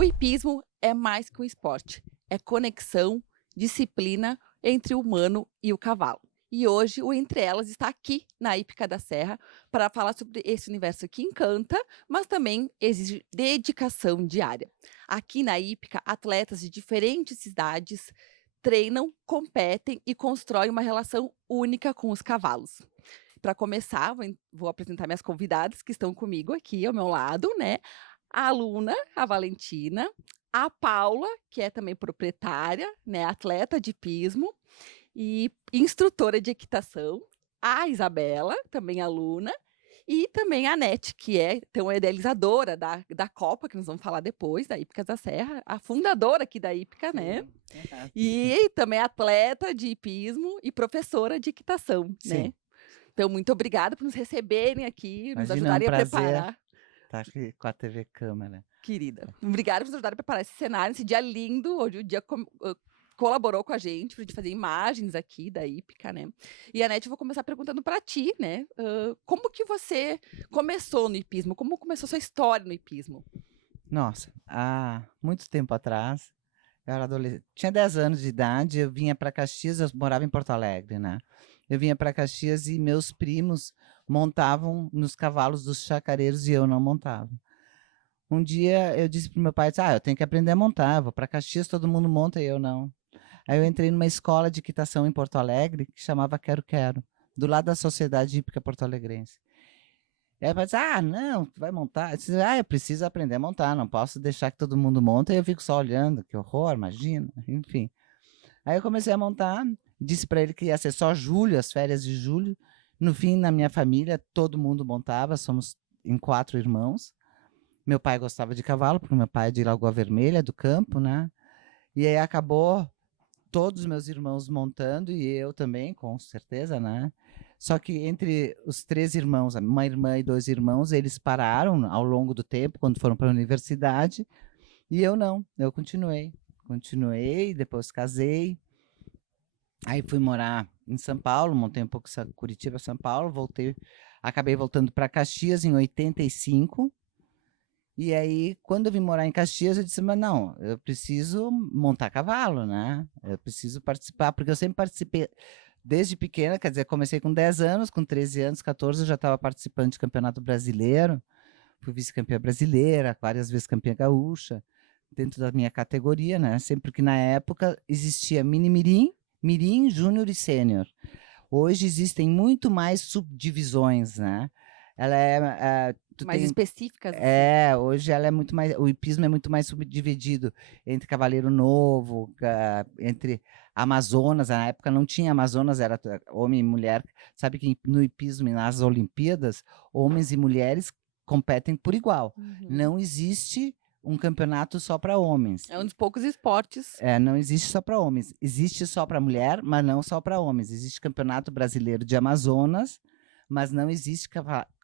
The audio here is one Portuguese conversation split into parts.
O hipismo é mais que um esporte, é conexão, disciplina entre o humano e o cavalo. E hoje o Entre Elas está aqui na Hípica da Serra para falar sobre esse universo que encanta, mas também exige dedicação diária. Aqui na Hípica, atletas de diferentes cidades treinam, competem e constroem uma relação única com os cavalos. Para começar, vou apresentar minhas convidadas que estão comigo aqui ao meu lado, né? A aluna, a Valentina, a Paula, que é também proprietária, né, atleta de hipismo e instrutora de equitação, a Isabela, também aluna, e também a Nete, que é então a idealizadora da Copa, que nós vamos falar depois, da Hípica da Serra, a fundadora aqui da Hípica, né? E também atleta de hipismo e professora de equitação, Sim. né? Então, muito obrigada por nos receberem aqui, nos Imagina, ajudarem a prazer preparar. estar aqui com a TV Câmara. Querida, obrigada por nos ajudar a preparar esse cenário, esse dia lindo. Hoje o dia colaborou com a gente para a gente fazer imagens aqui da Hípica, né? E, Anete, eu vou começar perguntando para ti, né? Como que você começou no hipismo? Como começou sua história no hipismo? Nossa, há muito tempo atrás, eu era adolescente, tinha 10 anos de idade, eu vinha para Caxias, eu morava em Porto Alegre, né? Eu vinha para Caxias e meus primos montavam nos cavalos dos chacareiros e eu não montava. Um dia eu disse pro meu pai, eu tenho que aprender a montar, eu vou para Caxias, todo mundo monta e eu não. Aí eu entrei numa escola de equitação em Porto Alegre, que chamava Quero Quero, do lado da Sociedade Hípica Porto Alegrense. E aí eu falei, não, tu vai montar? Eu disse, eu preciso aprender a montar, não posso deixar que todo mundo monta e eu fico só olhando, que horror, imagina, enfim. Aí eu comecei a montar, disse para ele que ia ser só julho, as férias de julho. No fim, na minha família, todo mundo montava, somos em 4 irmãos. Meu pai gostava de cavalo, porque meu pai é de Lagoa Vermelha, do campo, né? E aí acabou todos os meus irmãos montando, e eu também, com certeza, né? Só que entre os 3 irmãos, uma irmã e 2 irmãos, eles pararam ao longo do tempo, quando foram para a universidade, e eu não, eu continuei, depois casei, aí fui morar em São Paulo, montei um pouco Curitiba, São Paulo, acabei voltando para Caxias em 85, e aí, quando eu vim morar em Caxias, eu disse, mas não, eu preciso montar cavalo, né? Eu preciso participar, porque eu sempre participei desde pequena, quer dizer, comecei com 10 anos, com 13 anos, 14, eu já estava participando de campeonato brasileiro, fui vice-campeã brasileira, várias vezes campeã gaúcha, dentro da minha categoria, né? Sempre que na época existia mini-mirim, mirim, júnior e sênior. Hoje existem muito mais subdivisões, né? Ela é Mais específicas? Hoje ela é muito mais, o hipismo é muito mais subdividido entre Cavaleiro Novo, entre Amazonas, na época não tinha Amazonas, era homem e mulher. Sabe que no hipismo e nas Olimpíadas, homens e mulheres competem por igual. Uhum. Não existe um campeonato só para homens. É um dos poucos esportes. Não existe só para homens. Existe só para mulher, mas não só para homens. Existe Campeonato Brasileiro de Amazonas, mas não existe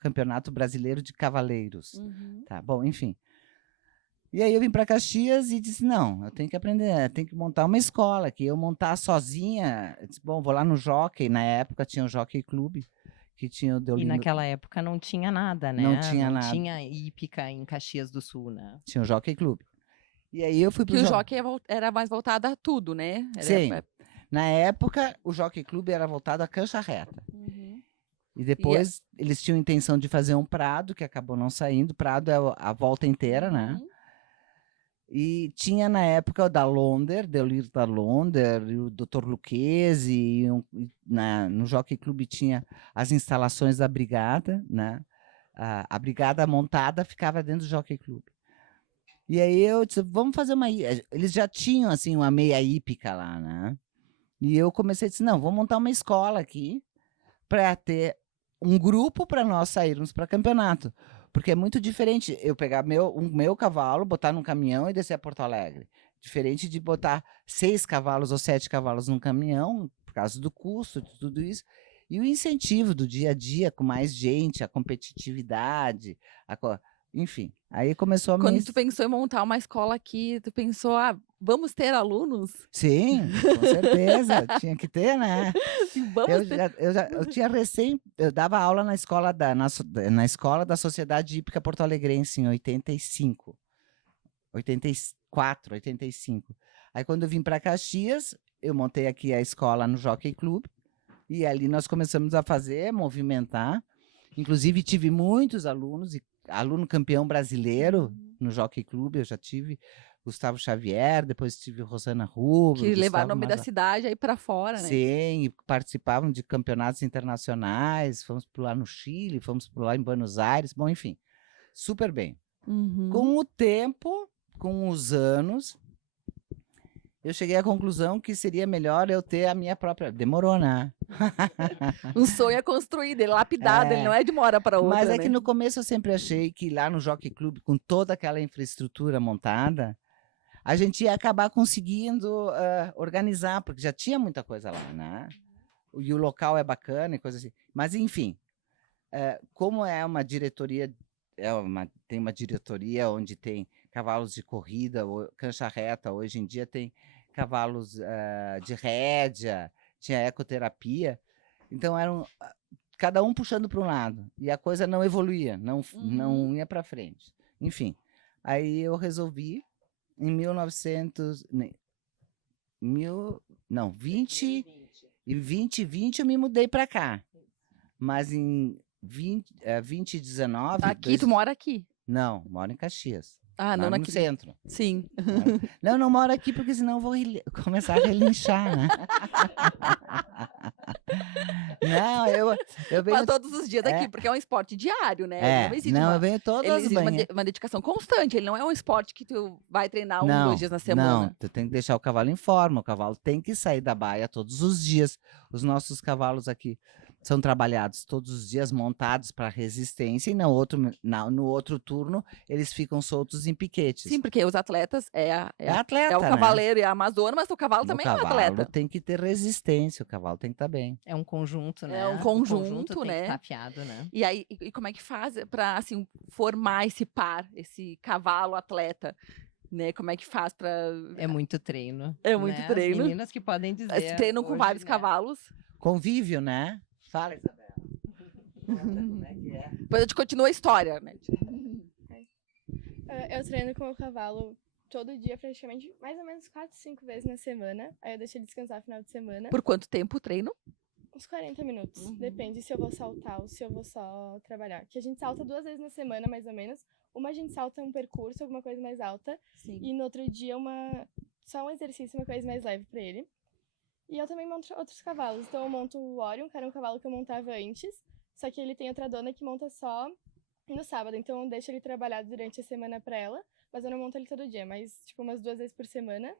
Campeonato Brasileiro de Cavaleiros. Uhum. Tá, bom, enfim. E aí eu vim para Caxias e disse, não, eu tenho que aprender, tenho que montar uma escola, que eu montar sozinha, eu disse, bom, vou lá no Jockey, na época tinha o Jockey Clube, que tinha o Deolindo. E naquela época não tinha nada, né? Não tinha nada. Não tinha hípica em Caxias do Sul, né? Tinha o Jockey Clube. E aí eu fui pro Que o Jockey era mais voltado a tudo, né? Sim. Na época, o Jockey Clube era voltado à cancha reta. Uhum. E depois eles tinham intenção de fazer um prado, que acabou não saindo. Prado é a volta inteira, né? E tinha na época o da Londer, Deolir da Londer, e o Dr. Lucchesi, no Jockey Club tinha as instalações da brigada, né? A brigada montada ficava dentro do Jockey Club. E aí eu disse, vamos fazer uma... Eles já tinham, assim, uma meia hípica lá, né? E eu comecei a dizer, não, vou montar uma escola aqui para ter um grupo para nós sairmos para campeonato. Porque é muito diferente eu pegar o meu cavalo, botar num caminhão e descer a Porto Alegre. Diferente de botar 6 cavalos ou 7 cavalos num caminhão, por causa do custo, de tudo isso. E o incentivo do dia a dia, com mais gente, a competitividade, enfim. Aí começou a... Quando tu pensou em montar uma escola aqui, tu pensou, vamos ter alunos? Sim, com certeza, tinha que ter, né? Eu dava aula na escola da Sociedade Hípica Porto Alegrense em 85. 84, 85. Aí quando eu vim para Caxias, eu montei aqui a escola no Jockey Club. E ali nós começamos a fazer, movimentar. Inclusive tive muitos alunos, aluno campeão brasileiro no Jockey Club, eu já tive Gustavo Xavier, depois tive Rosana Rubro. Que levar o Gustavo nome da Maza- cidade aí pra fora, né? Sim, e participavam de campeonatos internacionais, fomos por lá no Chile, fomos por lá em Buenos Aires, bom, enfim, super bem. Uhum. Com o tempo, com os anos, eu cheguei à conclusão que seria melhor eu ter a minha própria. Demorou, né? Um sonho é construído, ele é lapidado, ele não é de uma hora para outra, Mas é né? que no começo eu sempre achei que lá no Jockey Club, com toda aquela infraestrutura montada, a gente ia acabar conseguindo organizar, porque já tinha muita coisa lá, né? E o local é bacana e coisa assim. Mas, enfim, como é uma diretoria, tem uma diretoria onde tem cavalos de corrida, cancha reta, hoje em dia tem cavalos de rédea, tinha ecoterapia, então eram cada um puxando para um lado, e a coisa não evoluía, não ia para frente. Enfim, aí eu resolvi, em 2020 eu me mudei para cá, mas em 2019... Aqui, tu mora aqui? Não, moro em Caxias. Ah, não Moro no naquele... centro. Sim. Não moro aqui porque senão eu vou começar a relinchar, né? Não, eu venho... Mas todos os dias daqui, porque é um esporte diário, né? Ele não exige eu venho ele todas as exige manhãs. uma dedicação constante. Ele não é um esporte que tu vai treinar um, Não, 2 dias na não, semana. tu tem que deixar o cavalo em forma, o cavalo tem que sair da baia todos os dias. Os nossos cavalos aqui são trabalhados todos os dias, montados para resistência, e no outro turno eles ficam soltos em piquetes. Sim, porque os atletas É atleta, o né? cavaleiro e a amazona, mas o cavalo O também é um cavalo atleta. tem que ter resistência, o cavalo tem que estar bem. É um conjunto, né? É um O conjunto, tem né? que estar afiado, né? E aí, e como é que faz para assim formar esse par, esse cavalo atleta, né? Como é que faz para É muito treino. É muito né? treino. As meninas que podem dizer. treinam com hoje, vários né? cavalos? Convívio, né? Fala, Isabela. Conta como é que é. Depois a gente continua a história, né? Eu treino com o cavalo todo dia, praticamente, mais ou menos 4, 5 vezes na semana. Aí eu deixo ele descansar no final de semana. Por quanto tempo o treino? Uns 40 minutos. Depende se eu vou saltar ou se eu vou só trabalhar. Que a gente salta 2 vezes na semana, mais ou menos. Uma a gente salta um percurso, alguma coisa mais alta. Sim. E no outro dia só um exercício, uma coisa mais leve pra ele. E eu também monto outros cavalos. Então eu monto o Orion, que era um cavalo que eu montava antes. Só que ele tem outra dona que monta só no sábado. Então eu deixo ele trabalhar durante a semana pra ela. Mas eu não monto ele todo dia, mas tipo umas 2 vezes por semana.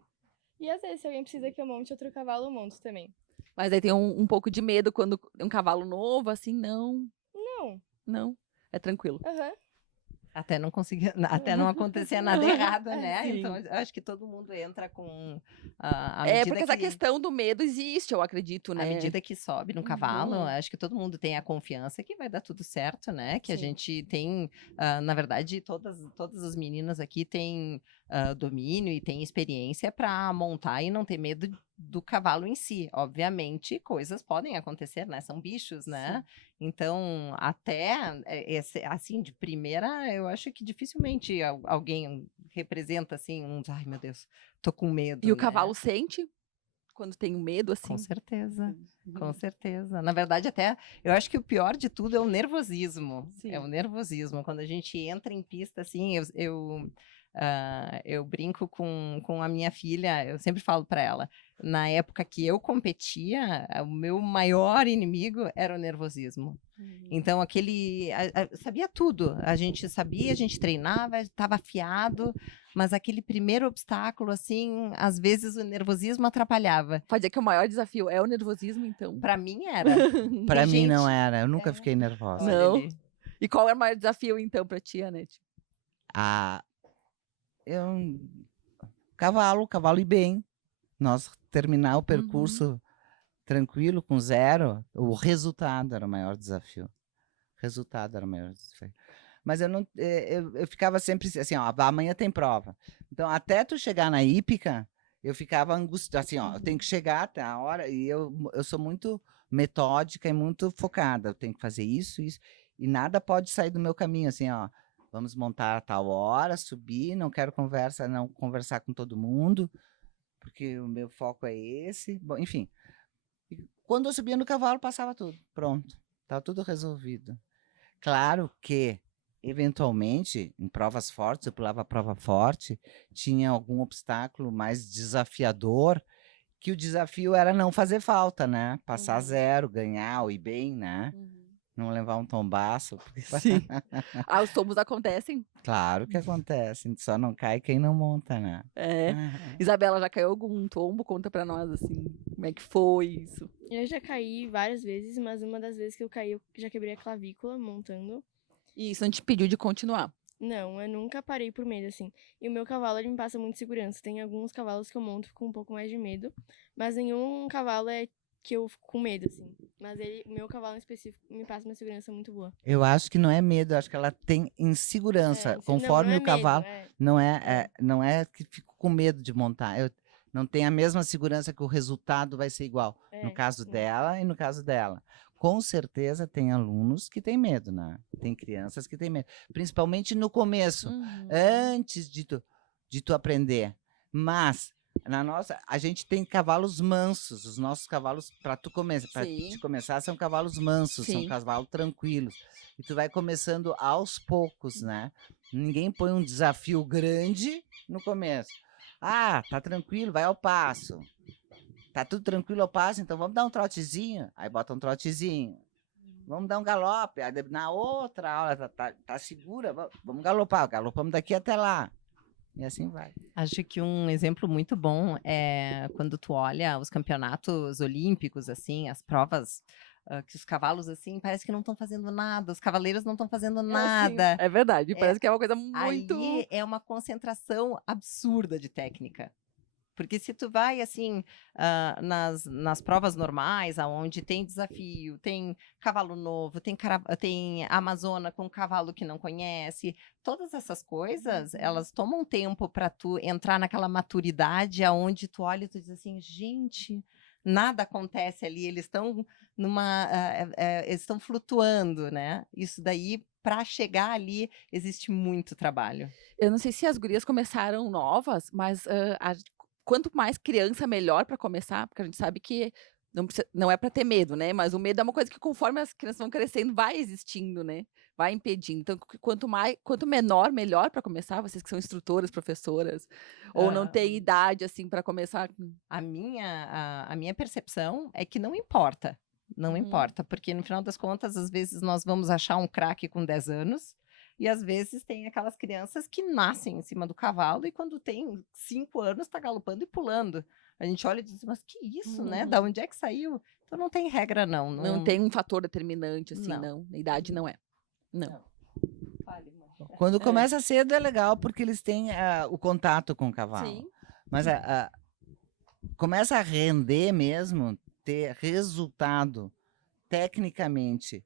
E às vezes, se alguém precisa que eu monte outro cavalo, eu monto também. Mas aí tem um pouco de medo quando é um cavalo novo, assim, não. Não. Não. É tranquilo. Aham. Até não conseguir, até não acontecer nada errado, né? Sim. Então, eu acho que todo mundo entra com a medida Porque essa questão do medo existe, eu acredito, né? À medida que sobe no cavalo, acho que todo mundo tem a confiança que vai dar tudo certo, né? Que a Sim. gente tem, na verdade, todas as meninas aqui têm domínio e têm experiência para montar e não ter medo do cavalo em si. Obviamente, coisas podem acontecer, né? São bichos, né? Então, até, assim, de primeira, eu acho que dificilmente alguém representa, assim, ai, meu Deus, tô com medo, E o né? cavalo sente quando tem um medo, assim? Com certeza, com certeza. Na verdade, até, eu acho que o pior de tudo é o nervosismo. Sim. É o nervosismo. Quando a gente entra em pista, assim, eu brinco com a minha filha, eu sempre falo para ela, na época que eu competia, o meu maior inimigo era o nervosismo. Então, sabia tudo. A gente sabia, a gente treinava, estava afiado, mas aquele primeiro obstáculo, assim, às vezes o nervosismo atrapalhava. Pode dizer que o maior desafio é o nervosismo, então? Para mim era. Para mim gente- não era, eu nunca fiquei nervosa. Olha Não. ali. E qual é o maior desafio, então, pra ti, Anete? Cavalo ir bem. Nós terminar o percurso tranquilo, com 0, o resultado era o maior desafio. Mas eu não, eu ficava sempre assim, ó, amanhã tem prova. Então, até tu chegar na hípica, eu ficava angustiada, assim, ó, eu tenho que chegar até a hora, e eu sou muito metódica e muito focada, eu tenho que fazer isso, e nada pode sair do meu caminho, assim, ó, Vamos montar a tal hora, subir, não quero não conversar com todo mundo, porque o meu foco é esse. Bom, enfim. E quando eu subia no cavalo, passava tudo. Pronto. Estava tudo resolvido. Claro que, eventualmente, em provas fortes, eu pulava a prova forte, tinha algum obstáculo mais desafiador, que o desafio era não fazer falta, né? Passar zero, ganhar, ou ir bem, né? Não levar um tombaço. Sim. Os tombos acontecem. Claro que acontece, só não cai quem não monta, né? É. Isabela, já caiu algum tombo? Conta pra nós, assim, como é que foi isso? Eu já caí várias vezes, mas uma das vezes que eu caí, eu já quebrei a clavícula montando. E isso não te pediu de continuar? Não, eu nunca parei por medo, assim. E o meu cavalo, ele me passa muito segurança. Tem alguns cavalos que eu monto com um pouco mais de medo, mas nenhum cavalo é que eu fico com medo, assim. Mas o meu cavalo em específico me passa uma segurança muito boa. Eu acho que não é medo, eu acho que ela tem insegurança. Conforme não é o cavalo, medo, não é que fico com medo de montar. Eu não tenho a mesma segurança que o resultado vai ser igual. No caso dela e no caso dela. Com certeza tem alunos que têm medo, né? Tem crianças que têm medo. Principalmente no começo, antes de tu aprender. Mas a gente tem cavalos mansos. Os nossos cavalos, para te começar, são cavalos mansos, são cavalos tranquilos. E tu vai começando aos poucos, né? Ninguém põe um desafio grande no começo. Ah, tá tranquilo, vai ao passo. Tá tudo tranquilo ao passo, então vamos dar um trotezinho. Aí bota um trotezinho. Vamos dar um galope. Aí na outra aula, tá segura, vamos galopar. Galopamos daqui até lá. E assim vai. Acho que um exemplo muito bom é quando tu olha os campeonatos olímpicos, assim, as provas que os cavalos, assim, parece que não estão fazendo nada, os cavaleiros não estão fazendo nada. É verdade, parece que é uma coisa muito... Ali é uma concentração absurda de técnica. Porque se tu vai, assim, nas provas normais, aonde tem desafio, tem cavalo novo, tem Amazona com cavalo que não conhece, todas essas coisas, elas tomam tempo para tu entrar naquela maturidade aonde tu olha e tu diz assim, gente, nada acontece ali, eles estão eles estão flutuando, né? Isso daí, para chegar ali, existe muito trabalho. Eu não sei se as gurias começaram novas, mas quanto mais criança, melhor para começar, porque a gente sabe que não é para ter medo, né? Mas o medo é uma coisa que conforme as crianças vão crescendo, vai existindo, né? Vai impedindo. Então, quanto menor, melhor para começar. Vocês que são instrutoras, professoras, ou não tem idade assim para começar. A minha percepção é que não importa. Não importa, porque no final das contas, às vezes nós vamos achar um craque com 10 anos, e às vezes tem aquelas crianças que nascem em cima do cavalo e quando tem 5 anos está galopando e pulando. A gente olha e diz, mas que isso, né? Da onde é que saiu? Então não tem regra, não. Não tem um fator determinante, assim, não. A idade não é. Não. Quando começa cedo é legal porque eles têm o contato com o cavalo. Sim. Mas começa a render mesmo, ter resultado tecnicamente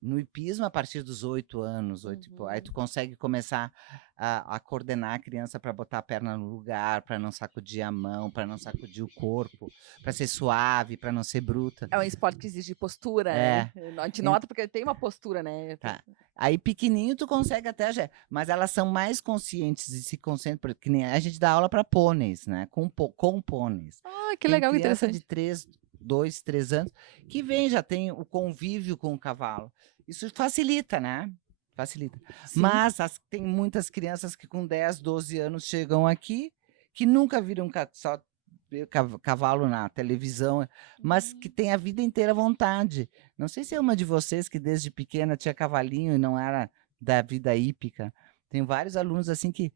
no hipismo a partir dos 8 anos, aí tu consegue começar a coordenar a criança para botar a perna no lugar, para não sacudir a mão, para não sacudir o corpo, para ser suave, para não ser bruta. É um esporte que exige postura, né? A gente nota porque tem uma postura, né? Tá. Aí pequenininho tu consegue até, mas elas são mais conscientes e se concentram, porque nem a gente dá aula para pôneis, né? Com pôneis. Ah, que legal, tem criança interessante. de 2, 3 anos que já tem o convívio com o cavalo. Isso facilita, né? Facilita. Sim. Mas tem muitas crianças que com 10, 12 anos chegam aqui, que nunca viram só cavalo na televisão, mas que tem a vida inteira vontade. Não sei se é uma de vocês que desde pequena tinha cavalinho e não era da vida hípica. Tem vários alunos assim que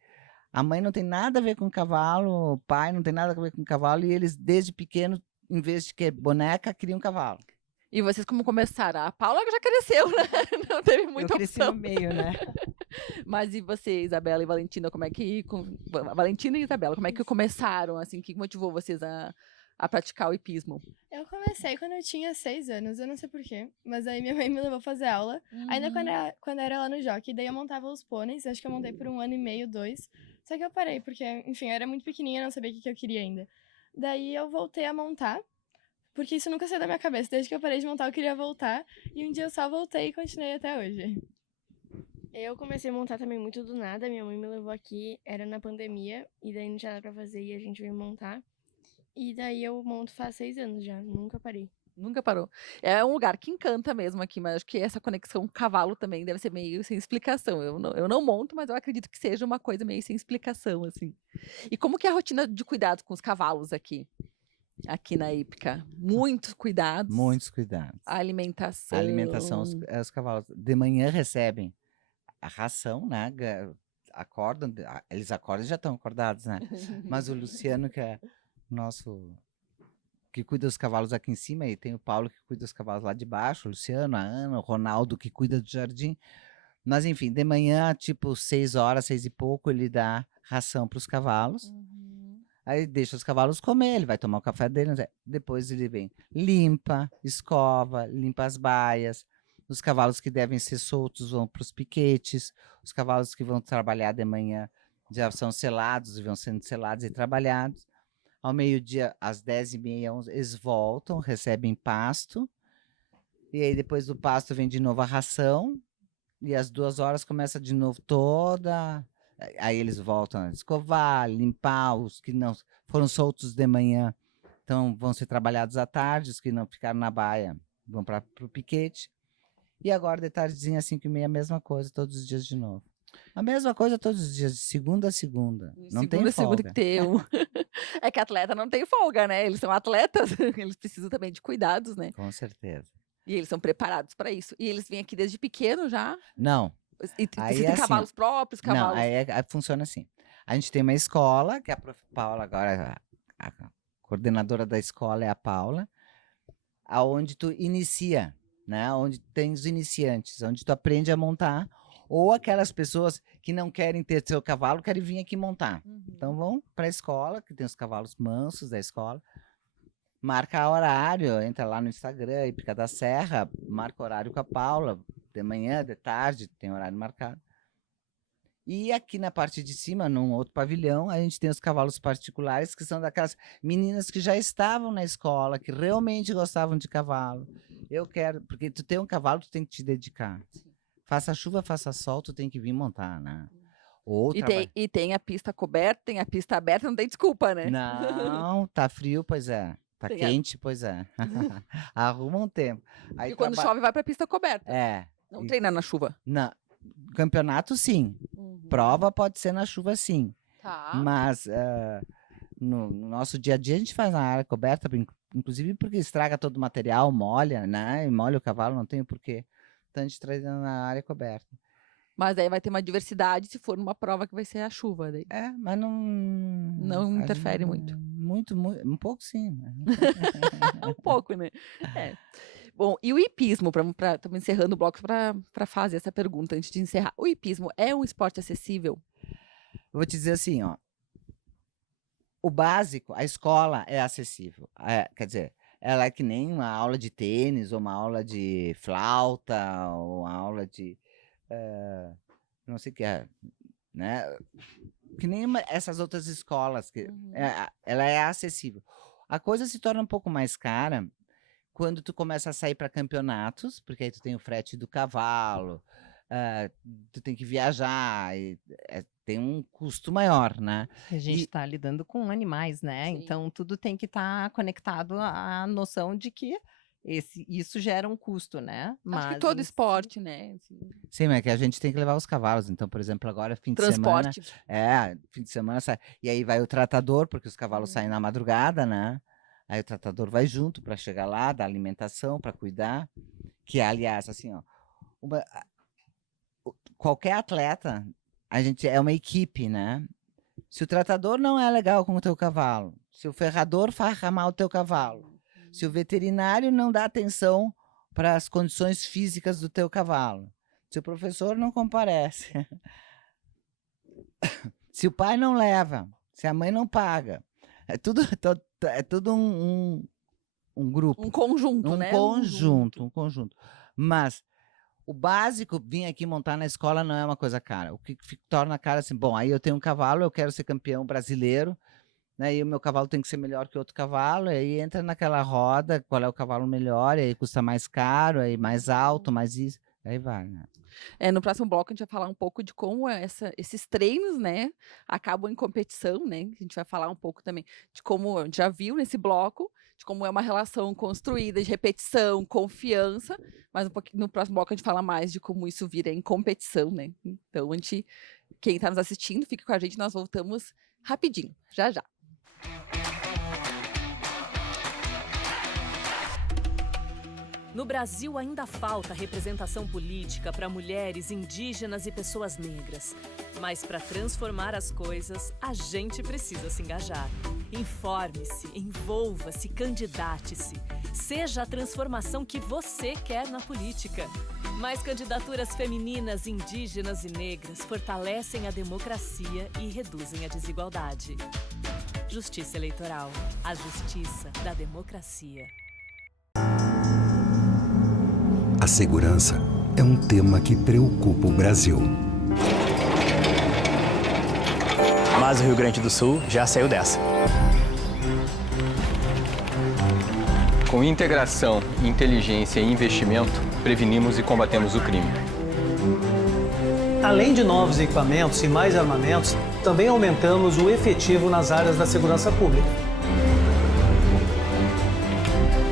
a mãe não tem nada a ver com cavalo, o pai não tem nada a ver com cavalo, e eles desde pequeno, em vez de que boneca, criam cavalo. E vocês como começaram? A Paula já cresceu, né? Não teve muita opção. Eu cresci no meio, né? Mas e você, Isabela e Valentina, como é que... Valentina e Isabela, como é que começaram, assim? O que motivou vocês a praticar o hipismo? Eu comecei quando eu tinha 6 anos, eu não sei porquê, mas aí minha mãe me levou a fazer aula, ainda quando era lá no Jockey, daí eu montava os pôneis, acho que eu montei por 1 ano e meio, 2, só que eu parei, porque, enfim, eu era muito pequenininha, não sabia o que eu queria ainda. Daí eu voltei a montar, porque isso nunca saiu da minha cabeça. Desde que eu parei de montar, eu queria voltar. E um dia eu só voltei e continuei até hoje. Eu comecei a montar também muito do nada. Minha mãe me levou aqui, era na pandemia, e daí não tinha nada pra fazer e a gente veio montar. E daí eu monto faz 6 anos já, nunca parei. Nunca parou. É um lugar que encanta mesmo aqui, mas acho que essa conexão com o cavalo também deve ser meio sem explicação. Eu não monto, mas eu acredito que seja uma coisa meio sem explicação, assim. E como que é a rotina de cuidado com os cavalos aqui? Aqui na hípica? Muitos cuidados. Muitos cuidados. A alimentação. A alimentação, os cavalos de manhã recebem a ração, né? Acordam, eles acordam e já estão acordados, né? Mas o Luciano, que é nosso, que cuida dos cavalos aqui em cima, e tem o Paulo que cuida dos cavalos lá de baixo, o Luciano, a Ana, o Ronaldo que cuida do jardim. Mas enfim, de manhã, tipo 6 horas, 6 e pouco, ele dá ração para os cavalos. Uhum. Aí deixa os cavalos comer, ele vai tomar o café dele, depois ele vem, limpa, escova, limpa as baias. Os cavalos que devem ser soltos vão para os piquetes. Os cavalos que vão trabalhar de manhã já são selados e vão sendo selados e trabalhados. Ao meio-dia, às 10h30, 11h, eles voltam, recebem pasto. E aí depois do pasto vem de novo a ração. E às 2 horas começa de novo toda... Aí eles voltam a escovar, limpar, os que não foram soltos de manhã, então vão ser trabalhados à tarde, os que não ficaram na baia vão para o piquete. E agora, de tardezinha, 5h30, a mesma coisa, todos os dias de novo. A mesma coisa todos os dias, de segunda a segunda. Não tem Segunda folga. que ter um. É que atleta não tem folga, né? Eles são atletas, eles precisam também de cuidados, né? Com certeza. E eles são preparados para isso. E eles vêm aqui desde pequeno já. Não. E Aí você é tem assim, cavalos próprios, Não, cavalos. aí funciona assim. A gente tem uma escola, que a prof. Paula agora, a coordenadora da escola é a Paula, aonde tu inicia, né? Onde tem os iniciantes, onde tu aprende a montar, ou aquelas pessoas que não querem ter seu cavalo, querem vir aqui montar. Uhum. Então vão para a escola, que tem os cavalos mansos da escola, marca horário, entra lá no Instagram, Hípica da Serra, marca horário com a Paula, de manhã, de tarde, tem horário marcado. E aqui na parte de cima, num outro pavilhão, a gente tem os cavalos particulares, que são daquelas meninas que já estavam na escola, que realmente gostavam de cavalo. Eu quero, porque tu tem um cavalo, tu tem que te dedicar. Faça chuva, faça sol, tu tem que vir montar, né? Ou E tem a pista coberta, tem a pista aberta, não tem desculpa, né? Não, tá frio, pois é. Tá Tem quente, pois é. Arruma um tempo. Aí E quando chove, vai pra pista coberta. É. Não treina na chuva. Na... Campeonato, sim. Prova pode ser na chuva, sim. Tá. Mas no nosso dia a dia a gente faz na área coberta, inclusive porque estraga todo o material, molha, né? E molha o cavalo, não tem o porquê. Então a gente traz na área coberta. Mas aí vai ter uma diversidade se for numa prova que vai ser a chuva. Daí. É, mas não... Não interfere muito. Muito, um pouco sim. Um pouco, né? É. Bom, e o hipismo, estamos encerrando o bloco para fazer essa pergunta antes de encerrar. O hipismo é um esporte acessível? Eu vou te dizer assim, ó. O básico, a escola é acessível. Quer dizer, ela é que nem uma aula de tênis, ou uma aula de flauta, ou uma aula de... não sei o que é, né? Que nem essas outras escolas. Ela é acessível. A coisa se torna um pouco mais cara quando tu começa a sair para campeonatos, porque aí tu tem o frete do cavalo, tu tem que viajar, tem um custo maior, né? A gente está lidando com animais, né? Sim. Então tudo tem que estar conectado à noção de que isso gera um custo, né? Acho que todo esporte, né? Assim, Sim, mas é que a gente tem que levar os cavalos. Então, por exemplo, agora fim de semana... transporte. Fim de semana sai. E aí vai o tratador, porque os cavalos saem na madrugada, né? Aí o tratador vai junto para chegar lá, dar alimentação, para cuidar. Que, aliás, assim, ó, qualquer atleta, a gente é uma equipe, né? Se o tratador não é legal com o teu cavalo, se o ferrador farra mal o teu cavalo, se o veterinário não dá atenção para as condições físicas do teu cavalo, se o professor não comparece, se o pai não leva, se a mãe não paga, é tudo um grupo. Um conjunto, né? Um conjunto. Mas o básico, vir aqui montar na escola não é uma coisa cara. O que torna cara assim, bom, aí eu tenho um cavalo, eu quero ser campeão brasileiro, né? E o meu cavalo tem que ser melhor que outro cavalo, e aí entra naquela roda, qual é o cavalo melhor, e aí custa mais caro, aí mais alto, mais isso. Aí vai, né? No próximo bloco a gente vai falar um pouco de como esses treinos, né, acabam em competição, né? A gente vai falar um pouco também de como a gente já viu nesse bloco, de como é uma relação construída de repetição, confiança, mas no próximo bloco a gente fala mais de como isso vira em competição, né? Então, quem está nos assistindo, fique com a gente, nós voltamos rapidinho, já já. No Brasil ainda falta representação política para mulheres, indígenas e pessoas negras. Mas para transformar as coisas, a gente precisa se engajar. Informe-se, envolva-se, candidate-se. Seja a transformação que você quer na política. Mais candidaturas femininas, indígenas e negras fortalecem a democracia e reduzem a desigualdade. Justiça Eleitoral. A justiça da democracia. A segurança é um tema que preocupa o Brasil. Mas o Rio Grande do Sul já saiu dessa. Com integração, inteligência e investimento, prevenimos e combatemos o crime. Além de novos equipamentos e mais armamentos, também aumentamos o efetivo nas áreas da segurança pública.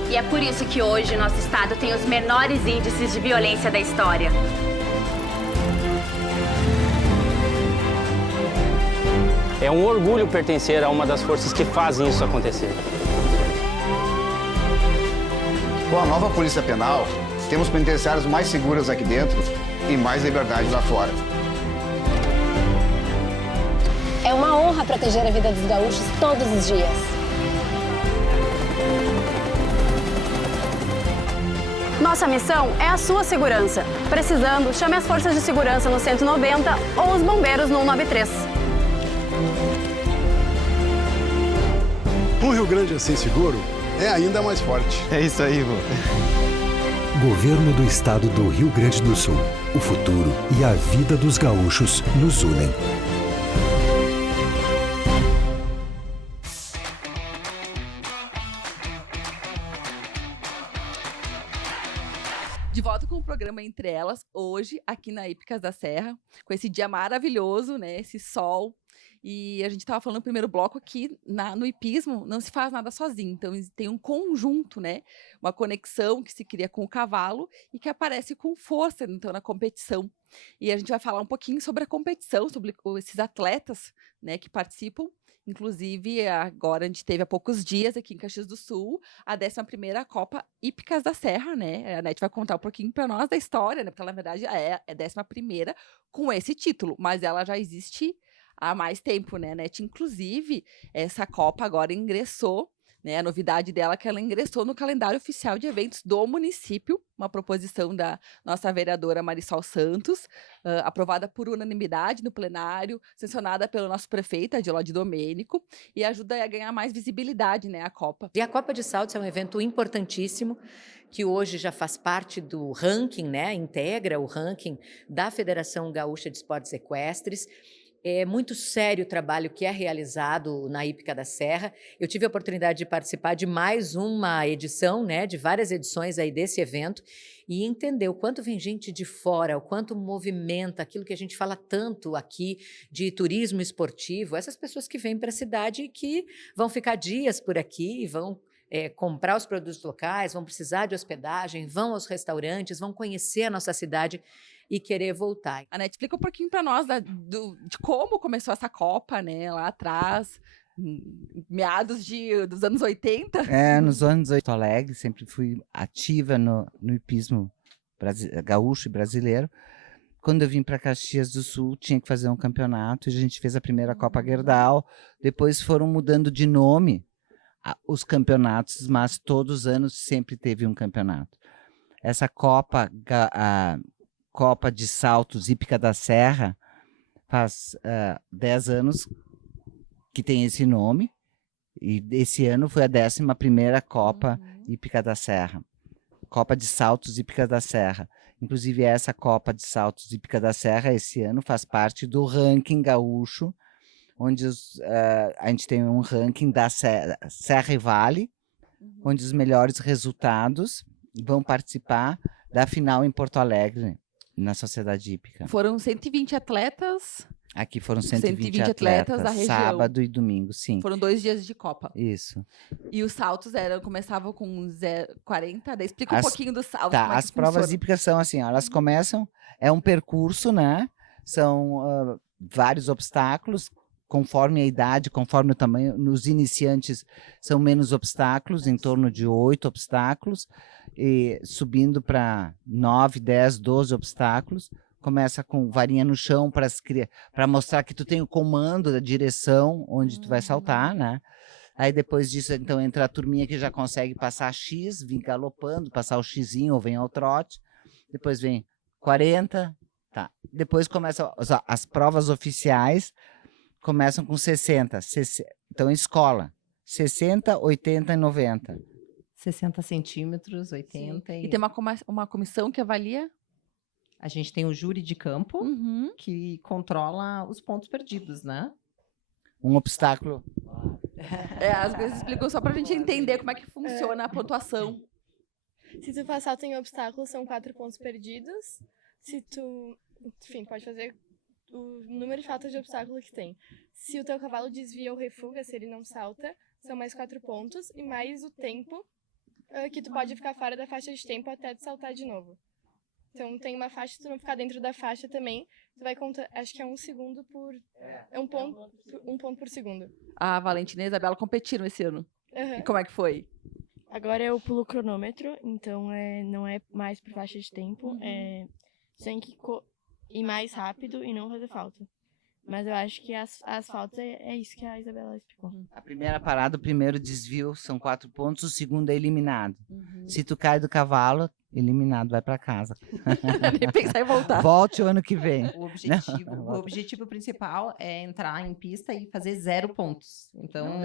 E é por isso que hoje nosso estado tem os menores índices de violência da história. É um orgulho pertencer a uma das forças que fazem isso acontecer. Com a nova Polícia Penal, temos penitenciárias mais seguras aqui dentro e mais liberdade lá fora. É uma honra proteger a vida dos gaúchos todos os dias. Nossa missão é a sua segurança. Precisando, chame as forças de segurança no 190 ou os bombeiros no 193. Um Rio Grande assim seguro é ainda mais forte. É isso aí, vô. Governo do Estado do Rio Grande do Sul. O futuro e a vida dos gaúchos nos unem. De volta com o programa Entre Elas, hoje aqui na Hípicas da Serra, com esse dia maravilhoso, né? Esse sol. E a gente estava falando no primeiro bloco que no hipismo não se faz nada sozinho. Então, tem um conjunto, né? Uma conexão que se cria com o cavalo e que aparece com força, então, na competição. E a gente vai falar um pouquinho sobre a competição, sobre esses atletas, né, que participam. Inclusive, agora a gente teve há poucos dias aqui em Caxias do Sul a 11ª Copa Hípicas da Serra, né? A Nete vai contar um pouquinho para nós da história, né? Porque ela, na verdade, é a 11ª com esse título, mas ela já existe há mais tempo, né, Nete? Inclusive, essa Copa agora ingressou, né? A novidade dela é que ela ingressou no calendário oficial de eventos do município, uma proposição da nossa vereadora Marisol Santos, aprovada por unanimidade no plenário, sancionada pelo nosso prefeito, Adilode Domênico, e ajuda a ganhar mais visibilidade, né, a Copa. E a Copa de Saltos é um evento importantíssimo, que hoje já faz parte do ranking, né, integra o ranking da Federação Gaúcha de Esportes Equestres. É muito sério o trabalho que é realizado na Hípica da Serra. Eu tive a oportunidade de participar de mais uma edição, né, de várias edições aí desse evento, e entender o quanto vem gente de fora, o quanto movimenta aquilo que a gente fala tanto aqui de turismo esportivo, essas pessoas que vêm para a cidade e que vão ficar dias por aqui, vão comprar os produtos locais, vão precisar de hospedagem, vão aos restaurantes, vão conhecer a nossa cidade e querer voltar. A Nete, explica um pouquinho para nós de como começou essa Copa, né, lá atrás, meados dos anos 80. Nos anos 80, Alegre, sempre fui ativa no hipismo gaúcho e brasileiro. Quando eu vim para Caxias do Sul, tinha que fazer um campeonato, e a gente fez a primeira Copa Gerdau, depois foram mudando de nome os campeonatos, mas todos os anos sempre teve um campeonato. Essa Copa de Saltos Hípica da Serra faz 10 anos que tem esse nome, e esse ano foi a 11ª Copa Hípica da Serra. Copa de Saltos Hípica da Serra. Inclusive, essa Copa de Saltos Hípica da Serra, esse ano, faz parte do ranking gaúcho, onde a gente tem um ranking da Serra e Vale, onde os melhores resultados vão participar da final em Porto Alegre, na Sociedade Hípica. Foram 120 atletas. Aqui foram 120 atletas da região. Sábado e domingo, sim. Foram 2 dias de Copa. Isso. E os saltos começavam com 40. Daí explica um pouquinho dos saltos. Tá, como é que as provas funciona. hípicas são assim, ó, elas começam, é um percurso, né? São vários obstáculos, conforme a idade, conforme o tamanho. Nos iniciantes são menos obstáculos, em torno de 8 obstáculos, e subindo para 9, 10, 12 obstáculos. Começa com varinha no chão para mostrar que tu tem o comando da direção onde tu vai saltar, né? Aí depois disso, então, entra a turminha que já consegue passar X, vir galopando, passar o Xzinho ou vem ao trote. Depois vem 40, tá. Depois começam as provas oficiais, começam com 60. Então, escola, 60, 80 e 90. 60 centímetros, 80 E tem uma comissão que avalia? A gente tem o júri de campo, que controla os pontos perdidos, né? Um obstáculo. Às vezes explicam só pra gente entender como é que funciona a pontuação. Se tu faz salto em obstáculos, são 4 pontos perdidos. Se tu... Enfim, pode fazer o número de faltas de obstáculo que tem. Se o teu cavalo desvia ou refuga, se ele não salta, são mais 4 pontos. E mais o tempo que tu pode ficar fora da faixa de tempo até tu saltar de novo. Então tem uma faixa, se tu não ficar dentro da faixa também, tu vai contar, acho que é 1 segundo por... É um ponto por segundo. A Valentina e a Isabela competiram esse ano. E como é que foi? Agora eu pulo cronômetro, então não é mais por faixa de tempo. Tem que ir mais rápido e não fazer falta. Mas eu acho que as faltas é isso que a Isabela explicou. A primeira parada, o primeiro desvio são 4 pontos, o segundo é eliminado. Se tu cai do cavalo, eliminado, vai para casa. Nem pensar em voltar. Volte o ano que vem. O objetivo principal é entrar em pista e fazer 0 pontos. Então,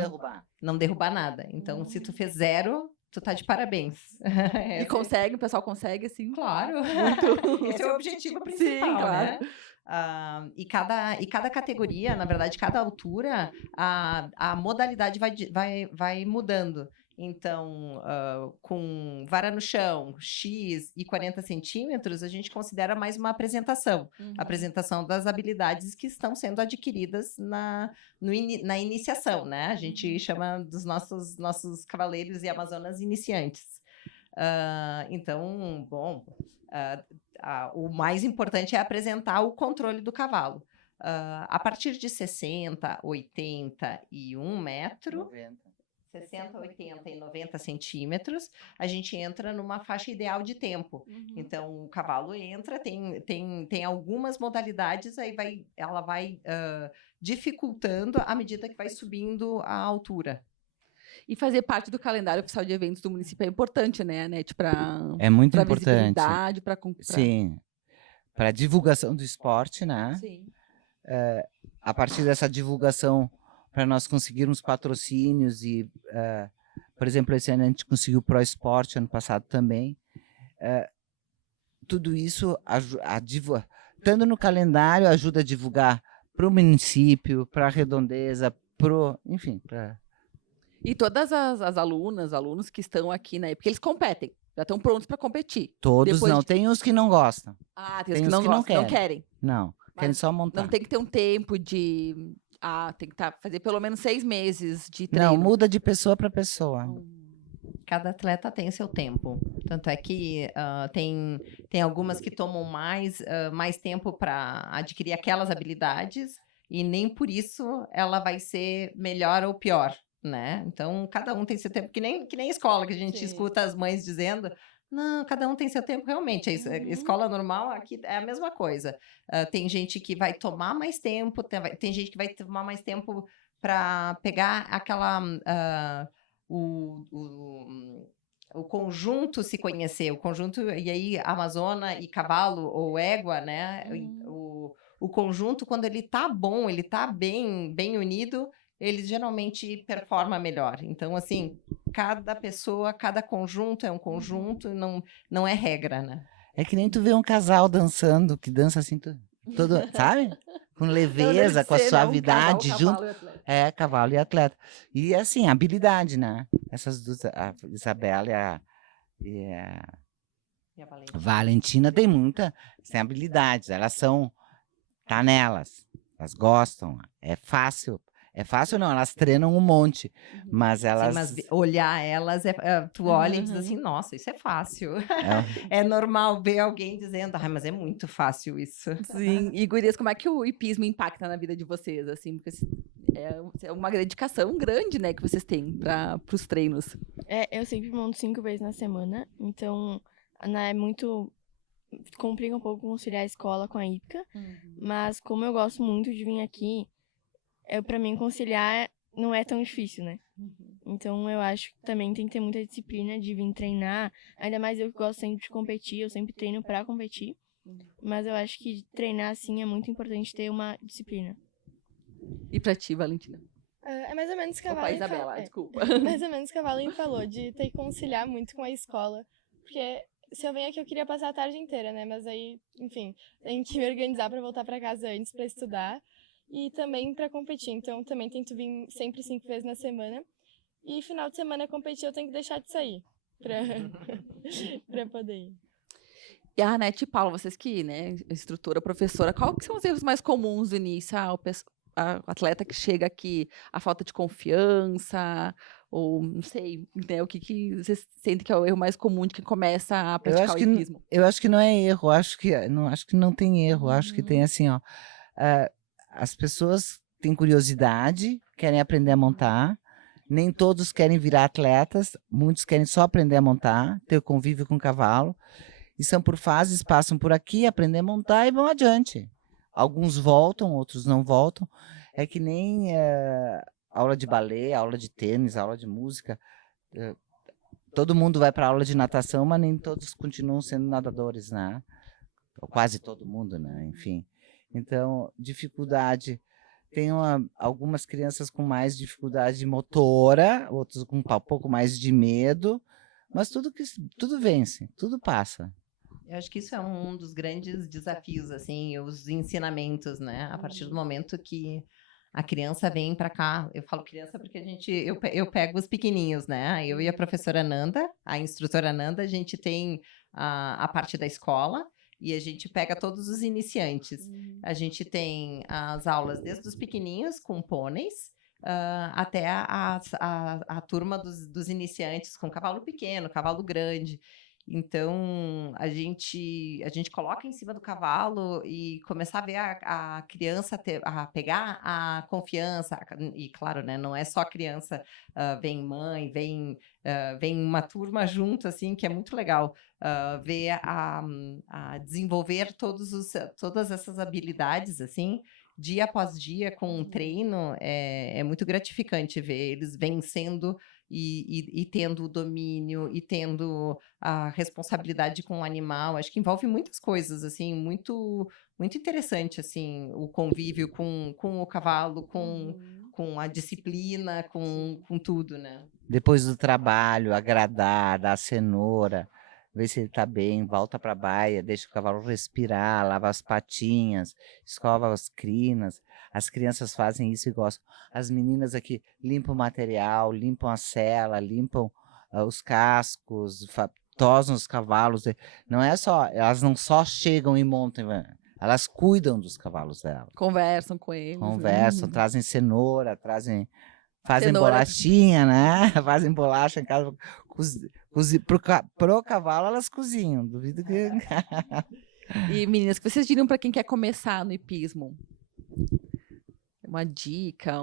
não derrubar nada. Então, se tu fez 0, tu tá de parabéns. E consegue, o pessoal consegue, assim? Claro. Esse é o objetivo principal, Sim, claro. né? E cada categoria, na verdade, cada altura, a modalidade vai mudando. Então, com vara no chão, X e 40 centímetros, a gente considera mais uma apresentação. Apresentação das habilidades que estão sendo adquiridas na iniciação, né? A gente chama dos nossos cavaleiros e amazonas iniciantes. Então, bom... o mais importante é apresentar o controle do cavalo. A partir de 60, 80 e 1 metro, 60, 80 e 90 centímetros, a gente entra numa faixa ideal de tempo. Então, o cavalo entra, tem algumas modalidades, aí ela vai dificultando à medida que vai subindo a altura. E fazer parte do calendário oficial de eventos do município é importante, né, Anete? É muito importante. Sim, para a divulgação do esporte, né? Sim. A partir dessa divulgação, para nós conseguirmos patrocínios e, por exemplo, esse ano a gente conseguiu o Pro Esporte, ano passado também. Tudo isso, estando no calendário, ajuda a divulgar para o município, para a redondeza, enfim, para... E todas as alunos que estão aqui, né? Porque eles competem, já estão prontos para competir. Todos não, tem uns que não gostam. Tem uns que não gostam, não querem. Não, querem só montar. Não tem que ter um tempo de... tem que fazer pelo menos 6 meses de treino. Não, muda de pessoa para pessoa. Cada atleta tem seu tempo. Tanto é que tem algumas que tomam mais tempo para adquirir aquelas habilidades e nem por isso ela vai ser melhor ou pior. Né? Então, cada um tem seu tempo, que nem escola, que a gente escuta as mães dizendo, não, cada um tem seu tempo, realmente, a escola normal aqui é a mesma coisa. Tem gente que vai tomar mais tempo, tem gente que vai tomar mais tempo para pegar aquela... o conjunto se conhecer, o conjunto, e aí amazona e cavalo ou égua, né? O conjunto, quando ele tá bom, ele tá bem unido, ele geralmente performa melhor. Então, assim, cada pessoa, cada conjunto é um conjunto, não é regra, né? É que nem tu vê um casal dançando, que dança assim, todo, sabe? Com leveza, com a suavidade, junto. Cavalo e atleta. E, assim, habilidade, né? Essas duas, a Isabela e a E a Valentina? Valentina tem tem habilidades, tá nelas, elas gostam, é fácil não, elas treinam um monte, mas elas... Sim, mas olhar elas, tu olha e diz assim, nossa, isso é fácil. É normal ver alguém dizendo, mas é muito fácil isso. Sim, e gurias, como é que o hipismo impacta na vida de vocês, assim, porque é uma dedicação grande, né, que vocês têm para os treinos. Eu sempre monto 5 vezes na semana, então é muito... complica um pouco conciliar a escola com a hípica, mas como eu gosto muito de vir aqui, pra mim conciliar não é tão difícil, né? Então eu acho que também tem que ter muita disciplina de vir treinar, ainda mais eu que gosto sempre de competir, eu sempre treino pra competir, mas eu acho que treinar assim é muito importante ter uma disciplina. E pra ti, Valentina? É mais ou menos o que a Opa, Valen Isabela, desculpa. Mais ou menos o que a Valen falou, de ter que conciliar muito com a escola, porque se eu venho aqui eu queria passar a tarde inteira, né, mas aí, enfim, tem que me organizar pra voltar pra casa antes pra estudar, e também para competir, então também tento vir sempre 5 vezes na semana, e final de semana competir eu tenho que deixar de sair, pra poder ir. E a Anete e Paulo, vocês que, né, instrutora, professora, qual que são os erros mais comuns do início? A atleta que chega aqui, a falta de confiança, ou não sei, né, o que vocês sentem que é o erro mais comum de quem começa a praticar o hipismo? Eu acho que não é erro, acho que não tem erro, acho que tem assim, as pessoas têm curiosidade, querem aprender a montar, nem todos querem virar atletas, muitos querem só aprender a montar, ter o convívio com o cavalo, e são por fases, passam por aqui, aprender a montar e vão adiante. Alguns voltam, outros não voltam, é que nem aula de balé, aula de tênis, aula de música, todo mundo vai para aula de natação, mas nem todos continuam sendo nadadores, né? Ou quase todo mundo, né? Enfim. Então, dificuldade. Tem algumas crianças com mais dificuldade motora, outros com um pouco mais de medo, mas tudo vence, tudo passa. Eu acho que isso é um dos grandes desafios, assim, os ensinamentos, né? A partir do momento que a criança vem para cá, eu falo criança porque eu pego os pequenininhos, né? Eu e a professora Nanda, a instrutora Nanda, a gente tem a parte da escola, e a gente pega todos os iniciantes. A gente tem as aulas desde os pequenininhos, com pôneis, até a turma dos iniciantes com cavalo pequeno, cavalo grande. Então, a gente coloca em cima do cavalo e começar a ver a criança a pegar a confiança. E, claro, né, não é só a criança, vem mãe, vem uma turma junto, assim, que é muito legal. Ver a desenvolver todas essas habilidades, assim, dia após dia, com um treino, é muito gratificante ver eles vencendo e tendo o domínio, e tendo a responsabilidade com o animal. Acho que envolve muitas coisas, assim, muito, muito interessante, assim, o convívio com o cavalo, com a disciplina, com tudo, né? Depois do trabalho, agradar, dar a cenoura, ver se ele está bem, volta para a baia, deixa o cavalo respirar, lava as patinhas, escova as crinas. As crianças fazem isso e gostam. As meninas aqui limpam o material, limpam a sela, limpam os cascos, tosam os cavalos. Não é só, elas não só chegam e montam, elas cuidam dos cavalos dela. Conversam com eles. Conversam, trazem cenoura, fazem bolachinha, né? Fazem bolacha em casa. Pro cavalo elas cozinham, duvido que... E meninas, o que vocês diriam para quem quer começar no hipismo? Uma dica,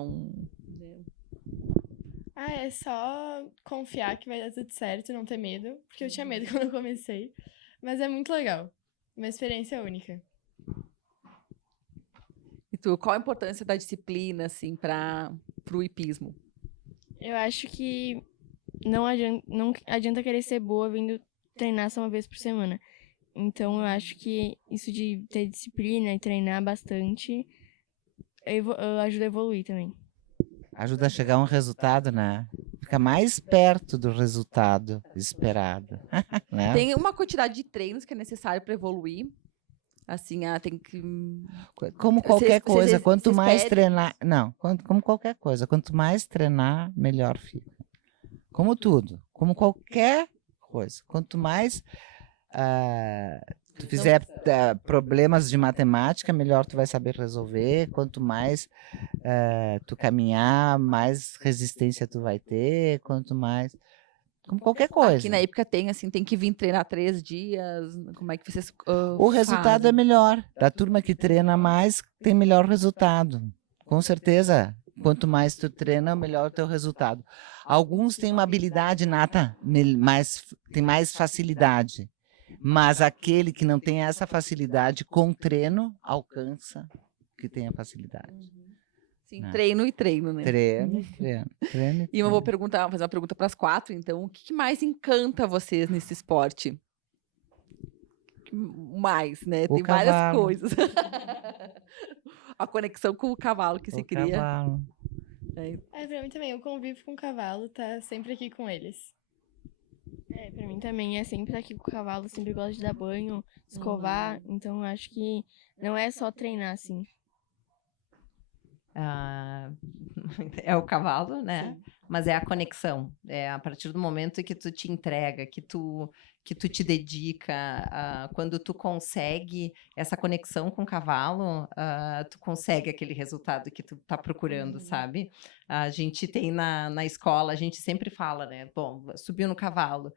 é só confiar que vai dar tudo certo, não ter medo, porque eu tinha medo quando eu comecei, mas é muito legal, uma experiência única. E tu, qual a importância da disciplina, assim, pro hipismo? Eu acho que não adianta querer ser boa vindo treinar só uma vez por semana. Então, eu acho que isso de ter disciplina e treinar bastante ajuda a evoluir também. Ajuda a chegar a um resultado, né? Fica mais perto do resultado esperado. Né? Tem uma quantidade de treinos que é necessário para evoluir. Assim, tem que... Como qualquer coisa, quanto mais treinar... Não, como qualquer coisa, quanto mais treinar, melhor fica. Como tudo, como qualquer coisa. Quanto mais tu fizer problemas de matemática, melhor tu vai saber resolver. Quanto mais tu caminhar, mais resistência tu vai ter. Quanto mais... Como qualquer coisa. Aqui na Hípica tem, assim, tem que vir treinar 3 dias. Como é que vocês O resultado é melhor. Da turma que treina mais, tem melhor resultado. Com certeza. Quanto mais tu treina, melhor o teu resultado. Alguns têm uma habilidade nata, tem mais facilidade. Mas aquele que não tem essa facilidade, com treino, alcança que tenha facilidade. Sim, treino e treino, né? Treino. E eu vou fazer uma pergunta para as 4, então. O que mais encanta vocês nesse esporte? Mais, né? Tem várias coisas. A conexão com o cavalo que se cria. Cavalo. Pra mim também, o convívio com o cavalo tá sempre aqui com eles. Pra mim também é sempre aqui com o cavalo, sempre gosto de dar banho, escovar, então acho que não é só treinar, assim. É o cavalo, né? Sim. Mas é a conexão. É a partir do momento que tu te entrega, que tu te dedica, quando tu consegue essa conexão com o cavalo, tu consegue aquele resultado que tu tá procurando, sabe? A gente tem na escola, a gente sempre fala, né? Bom, subiu no cavalo,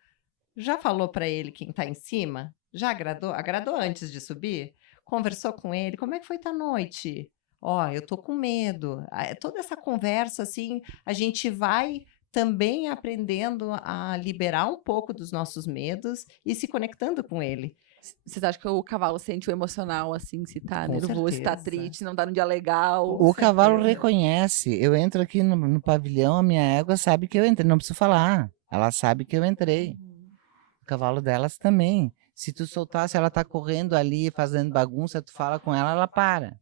já falou para ele quem tá em cima? Já agradou? Agradou antes de subir? Conversou com ele? Como é que foi tua noite? Eu tô com medo. Toda essa conversa, assim, a gente vai também aprendendo a liberar um pouco dos nossos medos e se conectando com ele. Vocês acham que o cavalo sente o emocional, assim, se tá nervoso, se tá triste, não tá num dia legal? O cavalo reconhece. Eu entro aqui no pavilhão, a minha égua sabe que eu entrei, não preciso falar. Ela sabe que eu entrei. O cavalo delas também. Se tu soltar, se ela tá correndo ali, fazendo bagunça, tu fala com ela, ela para.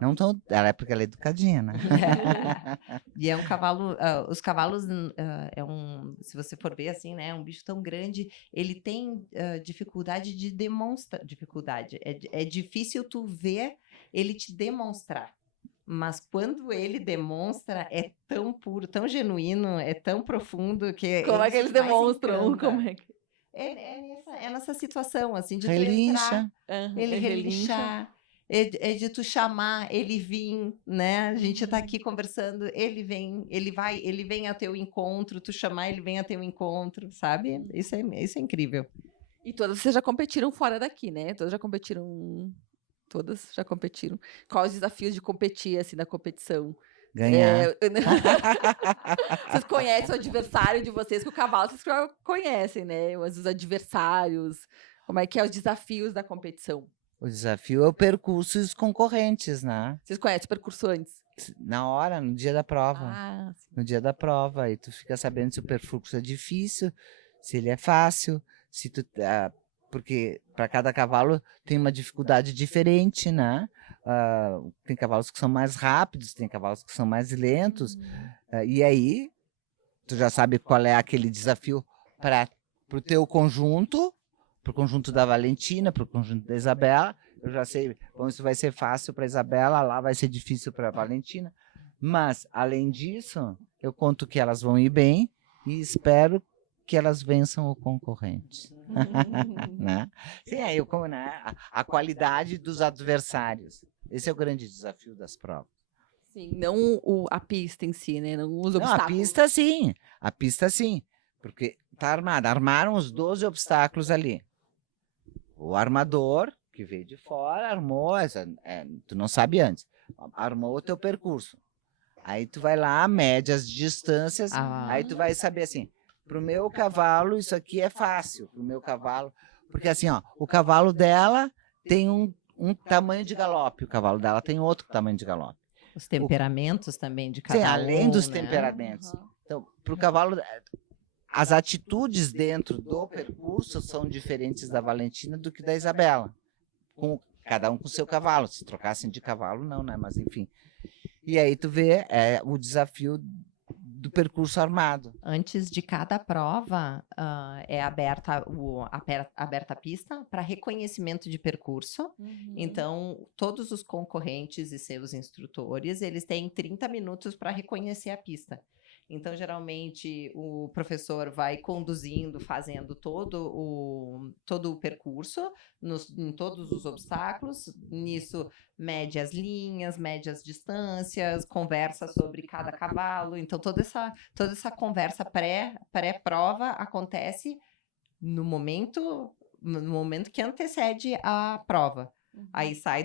Não tão, porque ela é educadinha, né? E é um cavalo, os cavalos, se você for ver assim, né, é um bicho tão grande, ele tem dificuldade de demonstrar, é difícil tu ver ele te demonstrar, mas quando ele demonstra, é tão puro, tão genuíno, é tão profundo que... Como é que eles demonstram? Como é que... É nessa situação, assim, de relincha. Ele relinchar. É de tu chamar, ele vir, né? A gente tá aqui conversando, ele vem, ele vem ao teu encontro, tu chamar, ele vem ao teu encontro, sabe? Isso é incrível. E todas vocês já competiram fora daqui, né? Todas já competiram. Quais os desafios de competir, assim, na competição? Ganhar. Vocês conhecem o adversário de vocês, que o cavalo vocês conhecem, né? Os adversários, como é que é os desafios da competição? O desafio é o percurso e os concorrentes, né? Vocês conhecem o percurso antes? Na hora, no dia da prova. No dia da prova. Aí tu fica sabendo se o percurso é difícil, se ele é fácil, se tu... porque para cada cavalo tem uma dificuldade diferente, né? Tem cavalos que são mais rápidos, tem cavalos que são mais lentos. E aí, tu já sabe qual é aquele desafio para o teu conjunto, para o conjunto da Valentina, para o conjunto da Isabela. Eu já sei, bom, isso vai ser fácil para a Isabela, lá vai ser difícil para a Valentina. Mas, além disso, eu conto que elas vão ir bem e espero que elas vençam o concorrente. Né? Sim, aí, né? A qualidade dos adversários. Esse é o grande desafio das provas. Sim, não a pista em si, né? Não os obstáculos. A pista sim. Porque tá armada. Armaram os 12 obstáculos ali. O armador, que veio de fora, armou, tu não sabe antes, armou o teu percurso. Aí tu vai lá, mede as distâncias, aí tu vai saber assim, pro meu cavalo isso aqui é fácil, pro meu cavalo, porque assim, ó, o cavalo dela tem um tamanho de galope, o cavalo dela tem outro tamanho de galope. Os temperamentos também de cada Sim, além dos né? temperamentos. Então, pro cavalo... As atitudes dentro do percurso são diferentes da Valentina do que da Isabela. Cada um com o seu cavalo. Se trocassem de cavalo, não, né? Mas enfim. E aí tu vê o desafio do percurso armado. Antes de cada prova, é aberta a pista para reconhecimento de percurso. Então, todos os concorrentes e seus instrutores, eles têm 30 minutos para reconhecer a pista. Então, geralmente, o professor vai conduzindo, fazendo todo o percurso, em todos os obstáculos. Nisso, mede as linhas, mede as distâncias, conversa sobre cada cavalo. Então, toda essa conversa pré-prova acontece no momento que antecede a prova. Aí sai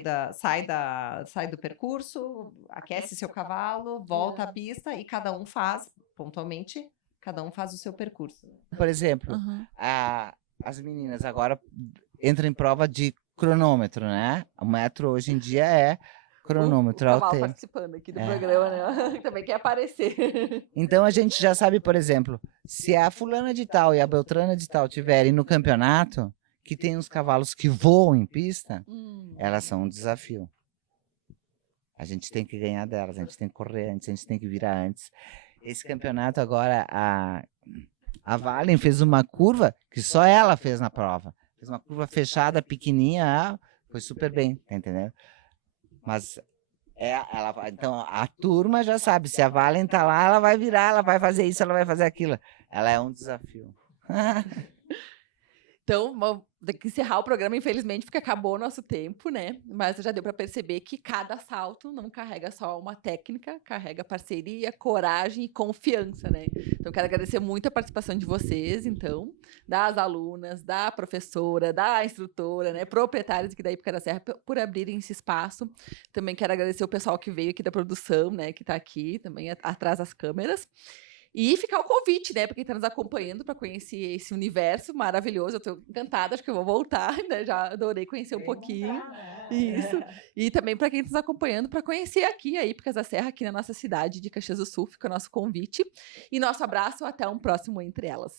do percurso, aquece seu cavalo, volta à pista e cada um faz, pontualmente, o seu percurso. Por exemplo, as meninas agora entram em prova de cronômetro, né? O metro hoje em dia é cronômetro. O é o cavalo tempo. participando aqui do programa, né? Também quer aparecer. Então a gente já sabe, por exemplo, se a fulana de tal e a beltrana de tal tiverem no campeonato, que tem uns cavalos que voam em pista, elas são um desafio. A gente tem que ganhar delas, a gente tem que correr antes, a gente tem que virar antes. Esse campeonato agora, a Valen fez uma curva que só ela fez na prova. Fez uma curva fechada, pequenininha, foi super bem, tá entendendo? Mas então a turma já sabe, se a Valen tá lá, ela vai virar, ela vai fazer isso, ela vai fazer aquilo. Ela é um desafio. Então, vamos ter que encerrar o programa, infelizmente, porque acabou o nosso tempo, né? Mas já deu para perceber que cada salto não carrega só uma técnica, carrega parceria, coragem e confiança, né? Então, quero agradecer muito a participação de vocês, então, das alunas, da professora, da instrutora, né? Proprietários aqui da Hípica da Serra, por abrirem esse espaço. Também quero agradecer o pessoal que veio aqui da produção, né? Que está aqui também atrás das câmeras. E ficar o convite, né, para quem está nos acompanhando, para conhecer esse universo maravilhoso. Eu estou encantada, acho que eu vou voltar, né? Já adorei conhecer um pouquinho. Isso. E também para quem está nos acompanhando, para conhecer aqui a Hípicas da Serra, aqui na nossa cidade de Caxias do Sul, fica o nosso convite. E nosso abraço, até um próximo Entre Elas.